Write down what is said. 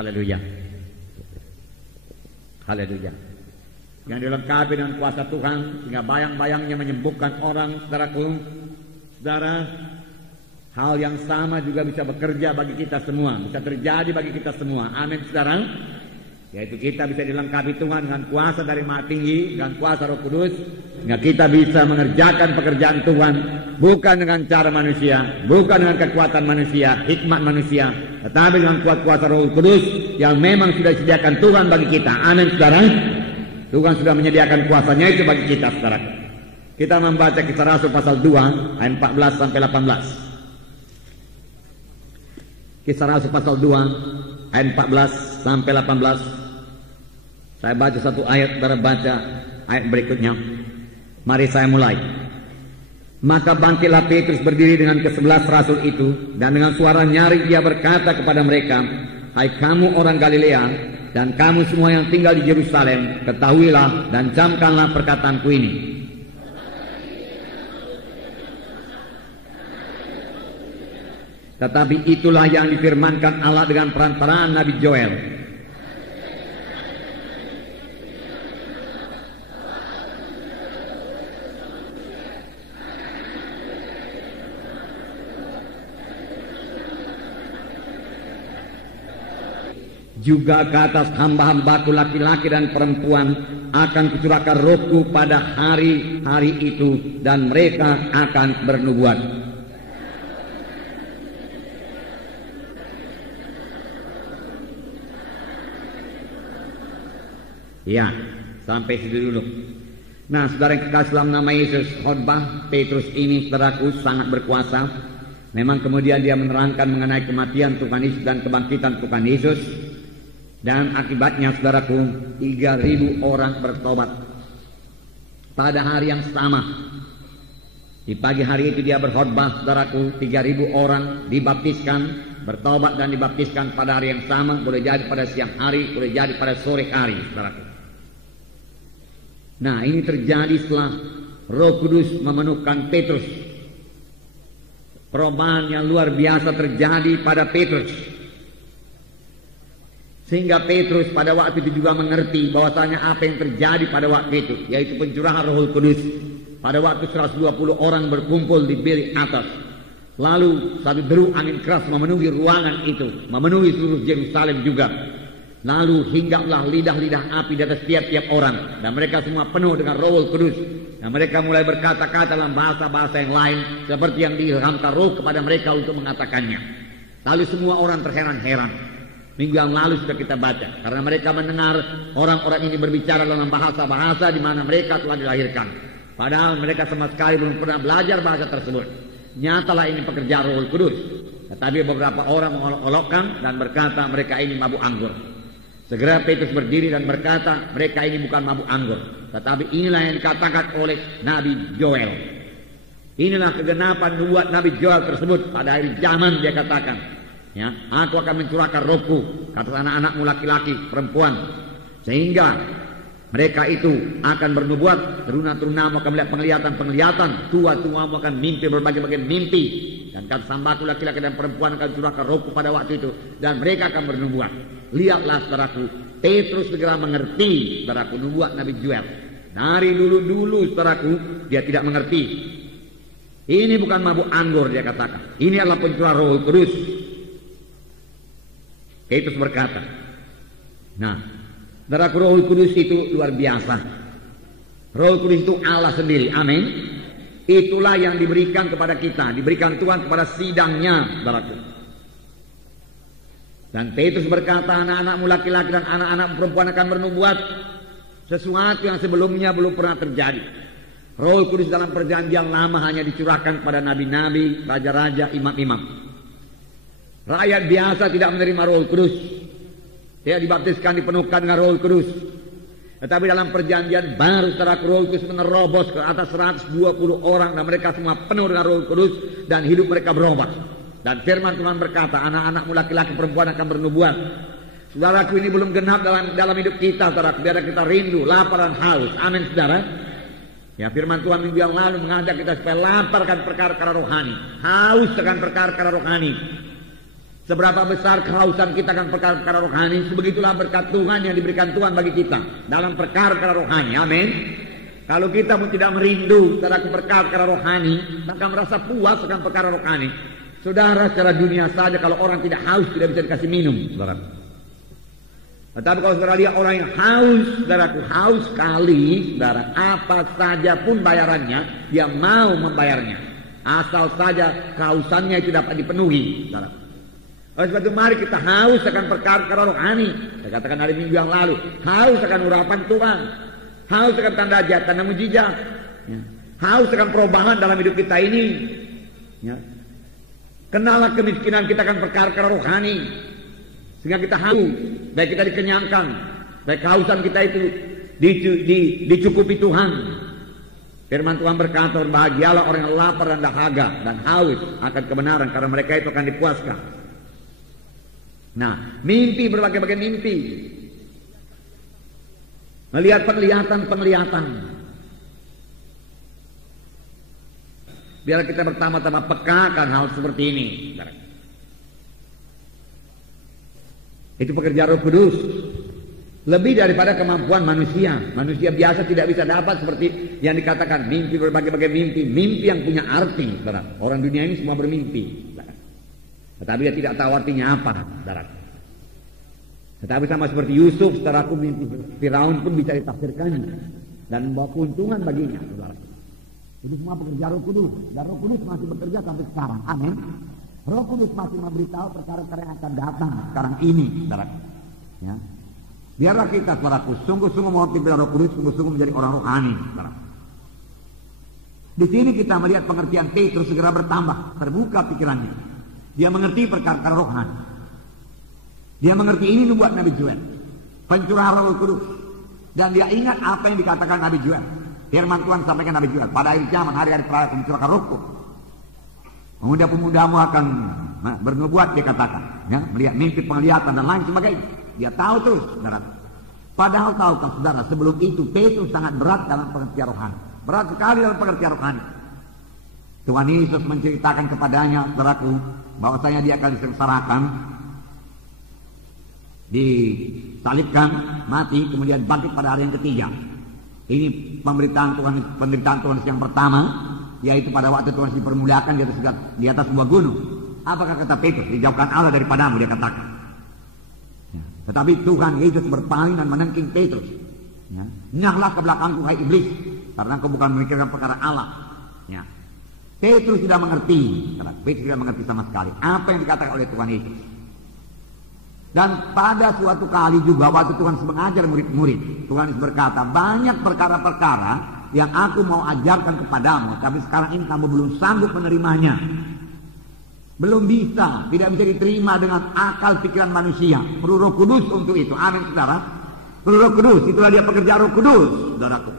Haleluya. Haleluya. Yang dilengkapi dengan kuasa Tuhan sehingga bayang-bayangnya menyembuhkan orang, saudaraku. Saudara, hal yang sama juga bisa bekerja bagi kita semua, bisa terjadi bagi kita semua. Amin, saudara. Yaitu kita bisa dilengkapi Tuhan dengan kuasa dari Maha Tinggi, dengan kuasa Roh Kudus, sehingga kita bisa mengerjakan pekerjaan Tuhan bukan dengan cara manusia, bukan dengan kekuatan manusia, hikmat manusia, tetapi dengan kuasa Roh Kudus yang memang sudah disediakan Tuhan bagi kita. Amin, saudara. Tuhan sudah menyediakan kuasanya itu bagi kita, saudara. Kita membaca Kisah Rasul pasal 2 ayat 14 sampai 18. Kisah Rasul pasal 2 ayat 14 sampai 18. Saya baca satu ayat, saudara baca ayat berikutnya. Mari saya mulai. Maka bangkitlah Petrus berdiri dengan ke-11 rasul itu, dan dengan suara nyaring ia berkata kepada mereka, "Hai kamu orang Galilea, dan kamu semua yang tinggal di Yerusalem, ketahuilah dan camkanlah perkataanku ini. Tetapi itulah yang difirmankan Allah dengan perantaraan Nabi Joel. Juga ke atas hamba-hambaku laki-laki dan perempuan akan kucurahkan rohku pada hari-hari itu, dan mereka akan bernubuat." Ya, sampai situ dulu. Nah, saudara yang kekasih dalam nama Yesus, khotbah Petrus ini, saudaraku, sangat berkuasa. Memang kemudian dia menerangkan mengenai kematian Tuhan Yesus dan kebangkitan Tuhan Yesus. Dan akibatnya, saudaraku, 3.000 orang bertobat pada hari yang sama. Di pagi hari itu dia berkhotbah, saudaraku, 3.000 orang dibaptiskan, bertobat dan dibaptiskan pada hari yang sama. Boleh jadi pada siang hari, boleh jadi pada sore hari, saudaraku. Nah, ini terjadi setelah Roh Kudus memenuhkan Petrus. Perubahan yang luar biasa terjadi pada Petrus, sehingga Petrus pada waktu itu juga mengerti bahwasanya apa yang terjadi pada waktu itu, yaitu pencurahan Roh Kudus. Pada waktu 120 orang berkumpul di bilik atas, lalu satu deru angin keras memenuhi ruangan itu, memenuhi seluruh Yerusalem juga. Lalu hinggaplah lidah-lidah api di atas tiap-tiap orang, dan mereka semua penuh dengan Roh Kudus. Dan mereka mulai berkata-kata dalam bahasa-bahasa yang lain, seperti yang diilhamkan Roh kepada mereka untuk mengatakannya. Lalu semua orang terheran-heran. Minggu yang lalu sudah kita baca, karena mereka mendengar orang-orang ini berbicara dalam bahasa-bahasa di mana mereka telah dilahirkan, padahal mereka sama sekali belum pernah belajar bahasa tersebut. Nyatalah ini pekerjaan Roh Kudus. Tetapi beberapa orang mengolok-olokkan dan berkata mereka ini mabuk anggur. Segera Petrus berdiri dan berkata, mereka ini bukan mabuk anggur, tetapi inilah yang dikatakan oleh Nabi Joel. Inilah kegenapan nubuat Nabi Joel tersebut. Pada akhir zaman dia katakan, ya, aku akan mencurahkan rohku ke atas anak-anakmu laki-laki, perempuan, sehingga mereka itu akan bernubuat. Teruna-terunamu akan melihat penglihatan-penglihatan, tua-tuamu akan mimpi berbagai-bagai mimpi, dan kata hambaku laki-laki dan perempuan akan curahkan rohku pada waktu itu, dan mereka akan bernubuat. Lihatlah, saudaraku, Petrus segera mengerti, saudaraku, nubuat Nabi Joel. Dari dulu-dulu, saudaraku, dia tidak mengerti. Ini bukan mabuk anggur, dia katakan. Ini adalah pencurah Roh Kudus. Petrus berkata, nah, saudaraku, Roh Kudus itu luar biasa. Roh Kudus itu Allah sendiri, amin. Itulah yang diberikan kepada kita, diberikan Tuhan kepada sidangnya, saudaraku. Dan Petrus berkata, anak-anakmu laki-laki dan anak-anakmu perempuan akan bernubuat, sesuatu yang sebelumnya belum pernah terjadi. Roh Kudus dalam perjanjian lama hanya dicurahkan kepada nabi-nabi, raja-raja, imam-imam. Rakyat biasa tidak menerima Roh Kudus. Dia dibaptiskan, dipenuhkan dengan Roh Kudus. Tetapi dalam perjanjian baru, setelah Roh Kudus menerobos ke atas 120 orang, dan mereka semua penuh dengan Roh Kudus, dan hidup mereka berubah. Dan firman Tuhan berkata, anak-anakmu laki-laki perempuan akan bernubuat. Saudaraku, ini belum genap dalam hidup kita, saudaraku. Biar kita rindu, lapar dan haus. Amin, saudara. Ya, firman Tuhan minggu yang lalu mengajak kita supaya lapar akan perkara-perkara rohani, haus akan perkara-perkara rohani, Seberapa besar kehausan kita akan perkara-perkara rohani, sebegitulah berkat Tuhan yang diberikan Tuhan bagi kita dalam perkara-perkara rohani. Amin. Kalau kita pun tidak merindu terhadap perkara-perkara rohani, maka merasa puas akan perkara rohani. Saudara, secara dunia saja kalau orang tidak haus tidak bisa dikasih minum, saudara. Tetapi kalau saudara lihat orang yang haus, saudaraku, haus sekali, saudara, apa saja pun bayarannya, dia mau membayarnya. Asal saja kehausannya itu dapat dipenuhi, saudara. Oleh sebab itu mari kita haus akan perkara-perkara rohani. Saya katakan hari minggu yang lalu, haus akan urapan Tuhan, haus akan tanda ajaib, tanda mujizat, ya. Haus akan perubahan dalam hidup kita ini, ya. Kenalah kemiskinan kita akan perkara-perkara rohani, sehingga kita haus, baik kita dikenyangkan, baik kehausan kita itu dicukupi Tuhan. Firman Tuhan berkata, bahagialah orang yang lapar dan dahaga dan haus akan kebenaran, karena mereka itu akan dipuaskan. Nah, mimpi, berbagai-bagai mimpi, melihat penglihatan. Biar kita pertama-tama peka akan hal seperti ini. Itu pekerjaan Roh Kudus. Lebih daripada kemampuan manusia. Manusia biasa tidak bisa dapat seperti yang dikatakan mimpi, berbagai-bagai mimpi. Mimpi yang punya arti. Orang dunia ini semua bermimpi. Tetapi dia tidak tahu artinya apa, saudara. Tetapi sama seperti Yusuf, saudaraku, mimpi Firaun pun bisa ditafsirkan dan membawa keuntungan baginya, saudara. Itu semua pekerjaan Roh Kudus, dan Roh Kudus masih bekerja sampai sekarang. Amin. Roh Kudus masih memberitahu perkara-perkara yang akan datang sekarang ini, saudara. Ya. Biarlah kita, saudaraku, sungguh-sungguh mengerti Roh Kudus, sungguh-sungguh menjadi orang rohani, saudara. Di sini kita melihat pengertian Petrus segera bertambah, terbuka pikirannya. Dia mengerti perkara-perkara rohani. Dia mengerti ini nubuat Nabi Joel, pencurahan Roh Kudus, dan dia ingat apa yang dikatakan Nabi Joel. Firman Tuhan sampaikan Nabi Joel, pada akhir zaman, hari-hari terakhir mencurahkan Rohku, pemuda-pemudamu akan bernubuat, dia katakan, ya, melihat mimpi, penglihatan dan lain sebagainya. Dia tahu terus, saudara. Padahal tahukah saudara, sebelum itu Petrus sangat berat dalam pengertian rohani, berat sekali dalam pengertian rohani. Tuhan Yesus menceritakan kepadanya, saudaraku, bahwasanya dia akan disengsarakan, disalibkan, mati, kemudian bangkit pada hari yang ketiga. Ini penderitaan Tuhan yang pertama, yaitu pada waktu Tuhan dipermuliakan di atas sebuah gunung. Apakah kata Petrus? Dijauhkan Allah daripadamu, dia katakan. Ya. Tetapi Tuhan Yesus berpaling dan menengking Petrus. Ya. Nyahlah ke belakangku, hai iblis, karena engkau bukan memikirkan perkara Allah. Ya. Petrus tidak mengerti, Petrus tidak mengerti sama sekali apa yang dikatakan oleh Tuhan Yesus. Dan pada suatu kali juga waktu Tuhan mengajar murid-murid, Tuhan Yesus berkata, banyak perkara-perkara yang aku mau ajarkan kepadamu, tapi sekarang ini kamu belum sanggup menerimanya. Belum bisa, tidak bisa diterima dengan akal pikiran manusia. Perlu Roh Kudus untuk itu. Amin, saudara. Perlu Roh Kudus, itulah dia pekerjaan Roh Kudus, saudaraku.